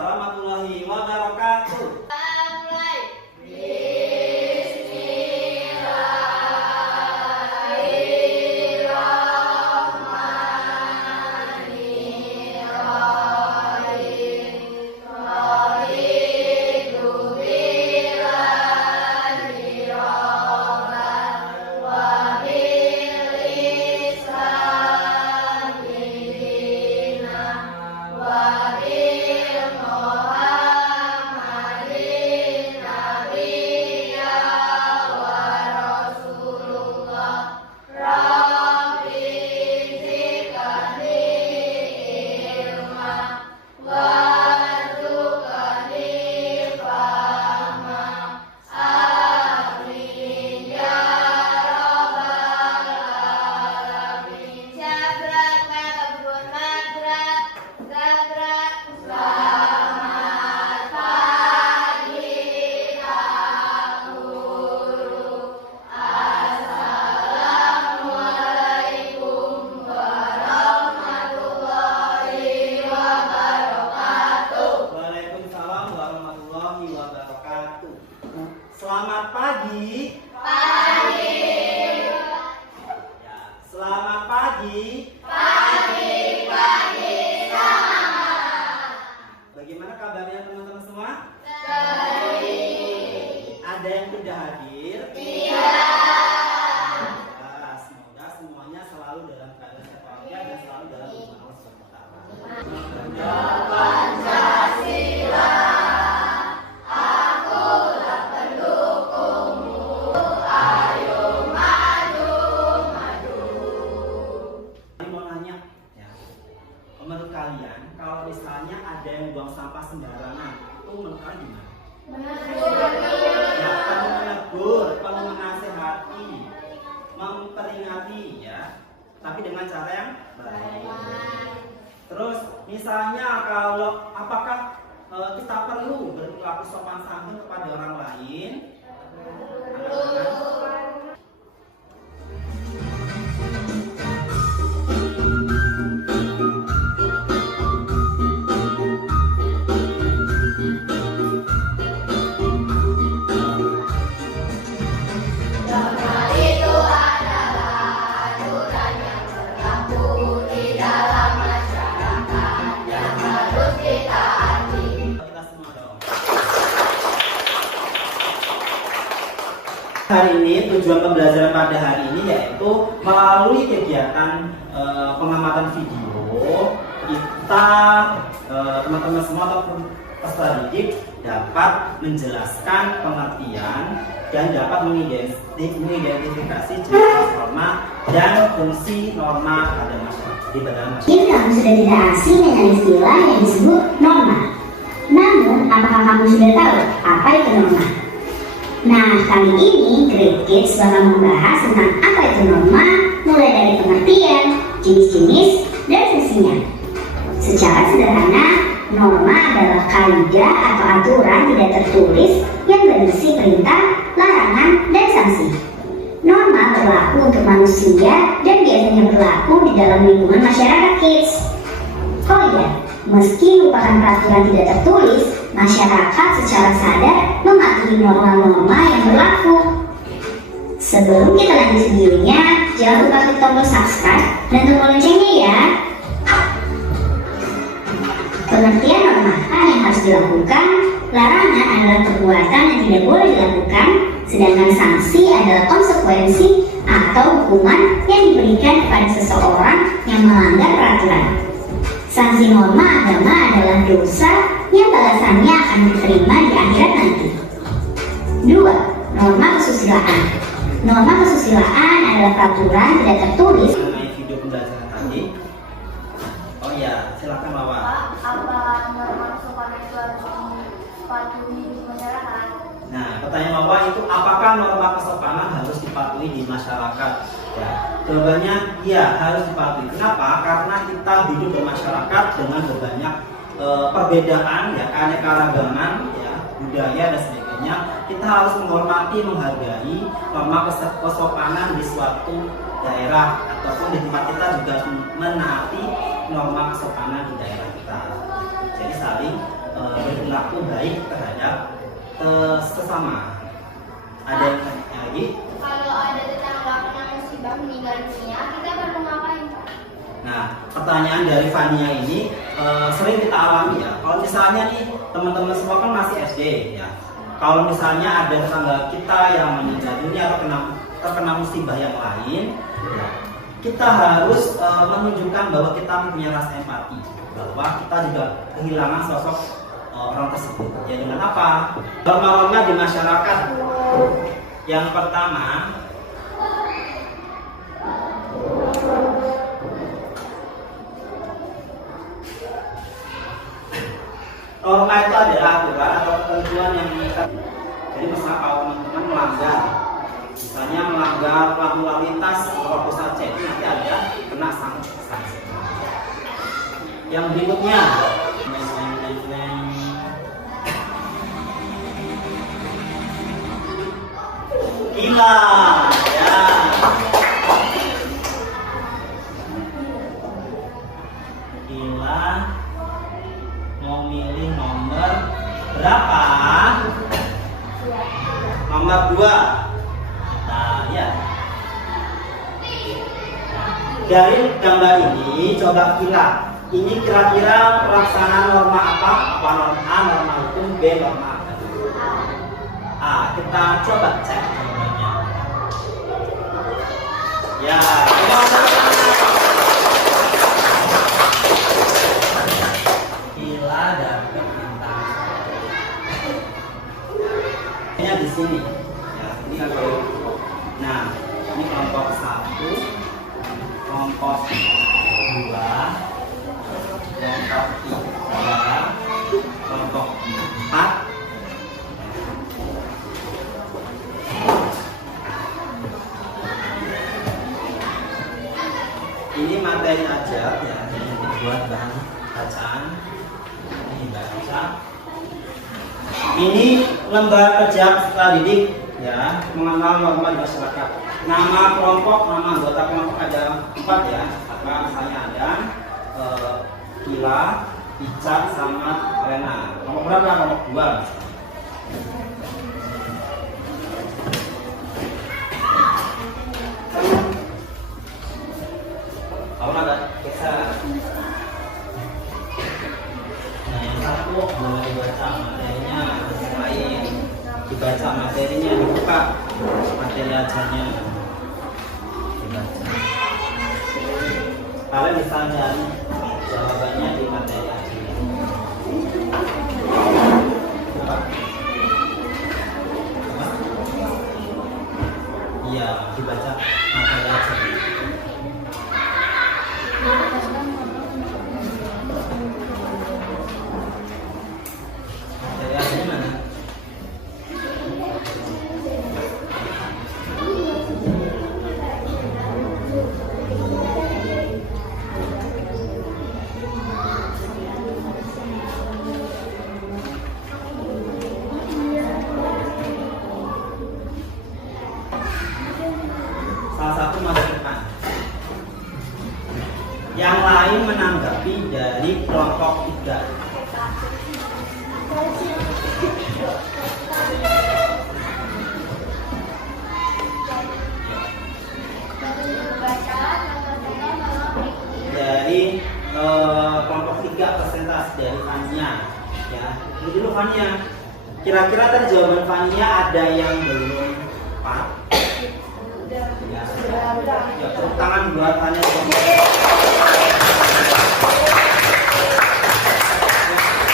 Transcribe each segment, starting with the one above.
warahmatullahi wabarakatuh. Selamat pagi. Pagi. Ya, selamat pagi. Pagi. Selamat. Bagaimana kabarnya teman-teman semua? Baik. Ada yang tidak hadir? Iya. Ya, semoga semuanya selalu dalam keadaan sehat dan selalu dalam lindungan Allah Subhanahu wa Ta'ala. Pancasila. Menurut kalian, kalau misalnya ada yang buang sampah sembarangan, itu menurut kalian gimana? Ya, perlu menegur, perlu menasehati, memperingati ya, tapi dengan cara yang baik. Terus misalnya kalau apakah kita perlu berlaku sopan santun kepada orang lain? Hari ini tujuan pembelajaran pada hari ini yaitu melalui kegiatan pengamatan video kita teman-teman semua ataupun peserta didik dapat menjelaskan pengertian dan dapat mengidentifikasi jenis norma dan fungsi norma pada masyarakat di dalam masyarakat. Mungkin kamu sudah tidak asing dengan istilah yang disebut norma. Namun, apakah kamu sudah tahu apa itu norma? Nah, kali ini Great Kids bakal membahas tentang apa itu norma, mulai dari pengertian, jenis-jenis, dan fungsinya. Secara sederhana, norma adalah kaidah atau aturan tidak tertulis yang berisi perintah, larangan, dan sanksi. Norma berlaku untuk manusia dan biasanya berlaku di dalam lingkungan masyarakat kids. Oh iya, meski merupakan peraturan tidak tertulis, masyarakat secara sadar mematuhi norma-norma yang berlaku. Sebelum kita lanjut videonya, jangan lupa klik tombol subscribe dan tombol loncengnya ya. Pengertian norma yang harus dilakukan, larangan adalah perbuatan yang tidak boleh dilakukan, sedangkan sanksi adalah konsekuensi atau hukuman yang diberikan kepada seseorang yang melanggar peraturan. Sanksi norma agama adalah dosa yang balasannya akan diterima di akhirat nanti. 2. Norma kesusilaan. Norma kesusilaan adalah peraturan tidak tertulis. Mengenai video pembelajaran tadi, oh ya, silakan Wawa. Apa norma kesopanan itu harus dipatuhi di masyarakat? Nah, pertanyaan Wawa itu apakah norma kesopanan harus dipatuhi di masyarakat? Ya, jawabannya iya, harus dipatuhi. Kenapa? Karena kita hidup bermasyarakat dengan berbanyak perbedaan, ya, keanekaragaman, ya, budaya dan sebagainya. Kita harus menghormati, menghargai norma kesopanan di suatu daerah ataupun di tempat kita juga menaati norma kesopanan di daerah kita. Jadi saling baik terhadap sesama. Ada yang tanya lagi? Kalau ada tetangga kena musibah meninggal dunia, kita perlu ngapain, Pak? Nah, pertanyaan dari Fania ini sering kita alami ya. Kalau misalnya nih teman-teman semua kan masih SD ya. Kalau misalnya ada tetangga kita yang meninggal dunia atau terkena musibah yang lain, ya, kita harus menunjukkan bahwa kita punya rasa empati, bahwa kita juga kehilangan sosok orang tersebut. Ya dengan apa? Norma-norma di masyarakat. Yang pertama, norma itu adalah aturan atau ketentuan yang mengikat. Jadi misalnya kalau teman-teman melanggar, misalnya melanggar lampu lalu lintas waktu saja, itu nanti ada kena sanksi. Yang berikutnya, gila, ya. Gila mau milih nomor berapa? Nomor 2. Nah, ya. Dari gambar ini coba kira. Ini kira-kira pelaksanaan norma apa? Apa norma A, norma hukum, B, norma apa? A. Kita coba cek jawabannya. Ya, Gila dapat bintang. Ini di sini. Ya, ini kan kelompok. Nah, ini kelompok 1, kelompok 2, kelompok 3, kelompok 4. Ini materi ajar ya, yang dibuat bahan bacaan. Ini baca. Ini lembar kerja peserta didik ya, mengenal norma di masyarakat. Nama kelompok, nama anggota kelompok ada 4 ya. Maka misalnya ada Gila, Ica, sama Rena. Kelompok berapa? Kelompok 2. Kalau ada kisah, nah yang satu mulai dibaca materinya, yang lain dibaca materinya, dibuka materi ajarnya, dibaca. Kalian bisa cari jawabannya di materi ajarnya. Apa? Iya, dibaca materi ajarnya. Materi ajarnya mana? Salah satu masuk depan. Yang lain menanggapi dari kelompok 3. Dari kelompok 3 persentase dari Fania ya. Ini dulu Fania. Kira-kira tadi jawaban Fania ada yang belum pas? Ya, tepuk tangan buat Fania.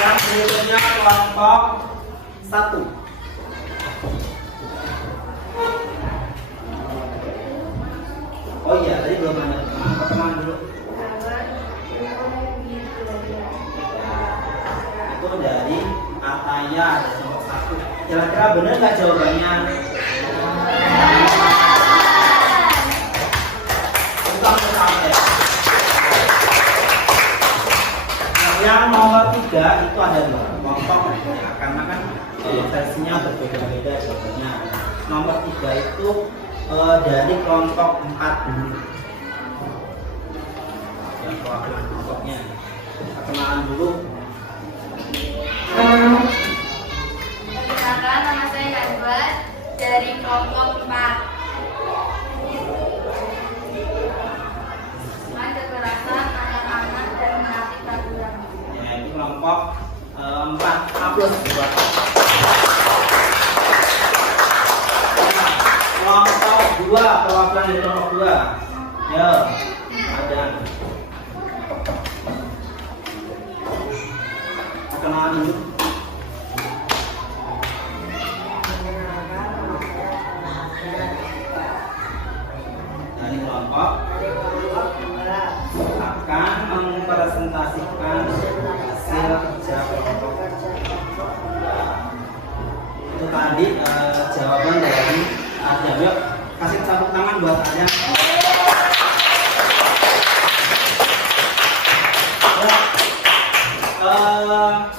Yang berikutnya kelompok 1. Oh iya, tadi belum ada. Teman dulu. Itu dari Ataya ada kelompok 1. Kira-kira benar nggak jawabannya? Yang nomor 3 itu ada 2 kelompok ya, karena kan versinya berbeda-beda jawabannya. Nomor 3 itu dari kelompok 4 dulu. Yang perwakilan kelompoknya. Kita kenalan dulu. 4 aplaus buat kelompok 2, perwakilan dari kelompok 2. Ya, ada. Kenalan dulu. Dari kelompok akan mempresentasikan hasil kerja kelompok. Itu tadi jawaban dari Adam. Yuk, kasih tepuk tangan buat Adam.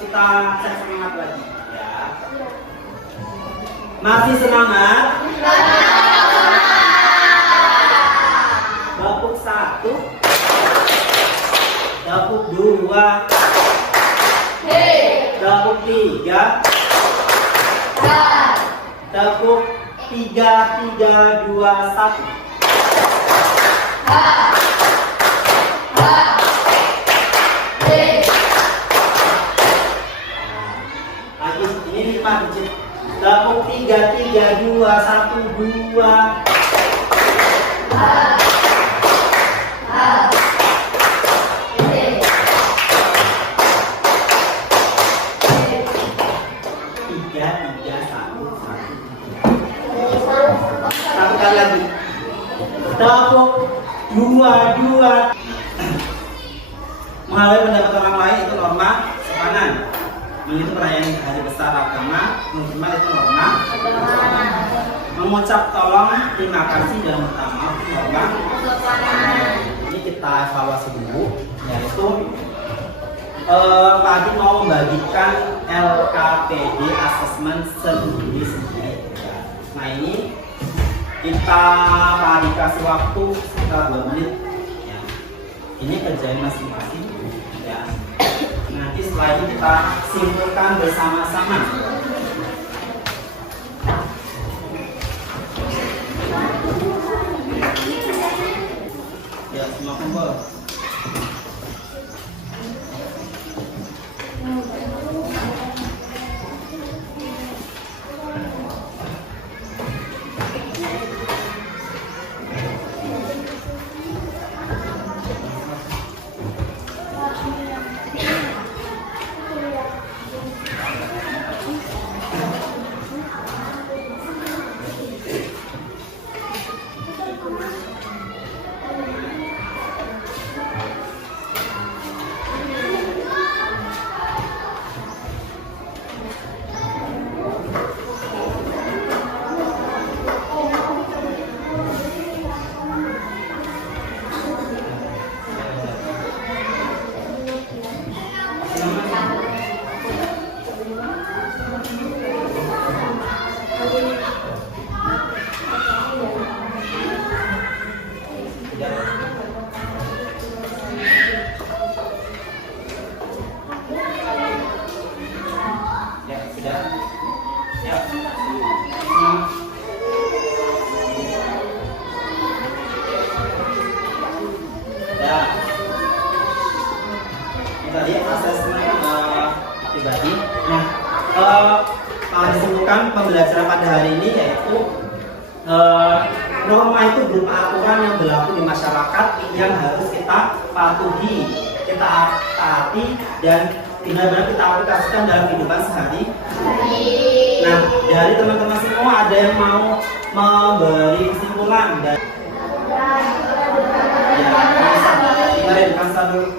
Kita cek semangat lagi ya. Masih semangat? Dapuk 1, dapuk 2, dapuk 3, dapuk 3, 3, 2, 1. Lagi ini 5 digit. Dapuk 3, 3, 2, 1, 2. Satu kali lagi. Dapuk 2, 2. Menghargai pendapat orang lain itu norma sepanan. Menghitung perayaan hari besar agama, menghormat itu norma. Mengucap tolong, terima kasih dan minta maaf itu norma. Ini kita evaluasi dulu, yaitu Pak Adi mau membagikan LKPD assessment sendiri-sendiri. Nah ini kita Pak Adi kasih waktu sekitar 2 menit. Ya. Ini kerjain masing-masing. Ya. Nanti setelah ini kita simpulkan bersama-sama. Ya, semua kumpul. Tadi asesmen pribadi. Nah, disebutkan pembelajaran pada hari ini yaitu norma itu berupa aturan yang berlaku di masyarakat yang harus kita patuhi, kita taati dan benar-benar kita aplikasikan dalam kehidupan sehari-hari. Nah, dari teman-teman semua ada yang mau memberi kesimpulan dan kita dari Kansa dulu.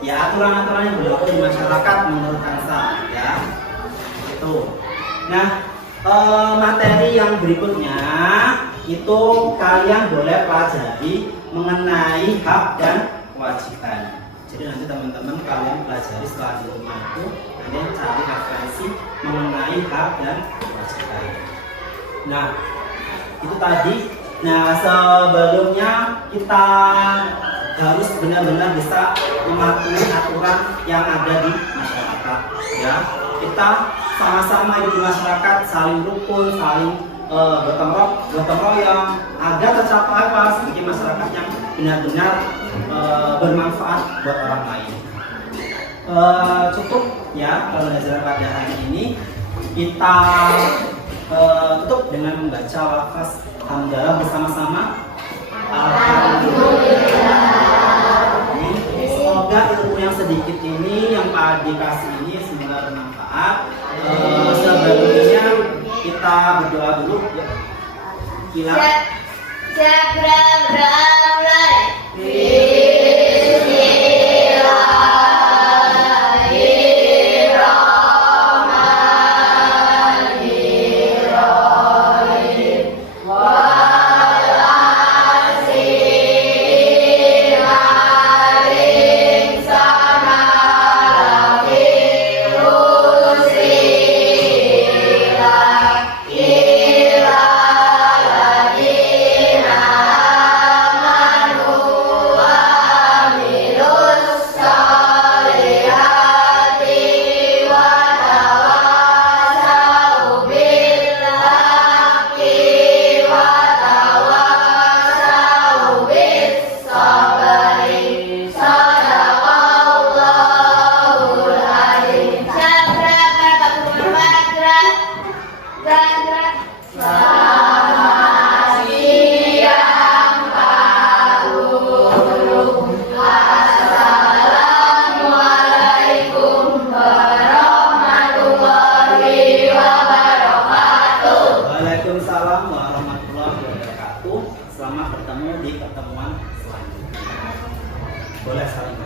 Ya, aturan-aturan yang berlaku di masyarakat menurut Kansa, ya itu. Nah, materi yang berikutnya itu kalian boleh pelajari mengenai hak dan kewajiban. Jadi nanti teman-teman kalian pelajari setelah di rumah itu, kalian cari referensi mengenai hak dan kewajiban. Nah, itu tadi. Nah, sebelumnya kita harus benar-benar bisa mematuhi aturan yang ada di masyarakat. Ya, kita sama-sama hidup di masyarakat, saling rukun, saling gotong royong, agar tercapai sebagai masyarakat yang benar-benar bermanfaat buat orang lain. Cukup ya pembelajaran pada hari ini. Kita tutup dengan membaca lafaz hamdalah bersama-sama. Alhamdulillah. Semoga ilmu yang sedikit ini yang Pak Adi kasih ini semoga bermanfaat. Sebelumnya kita berdoa dulu. Kila. Waalaikumsalam warahmatullahi wabarakatuh. Selamat bertemu di pertemuan selanjutnya. Boleh saling.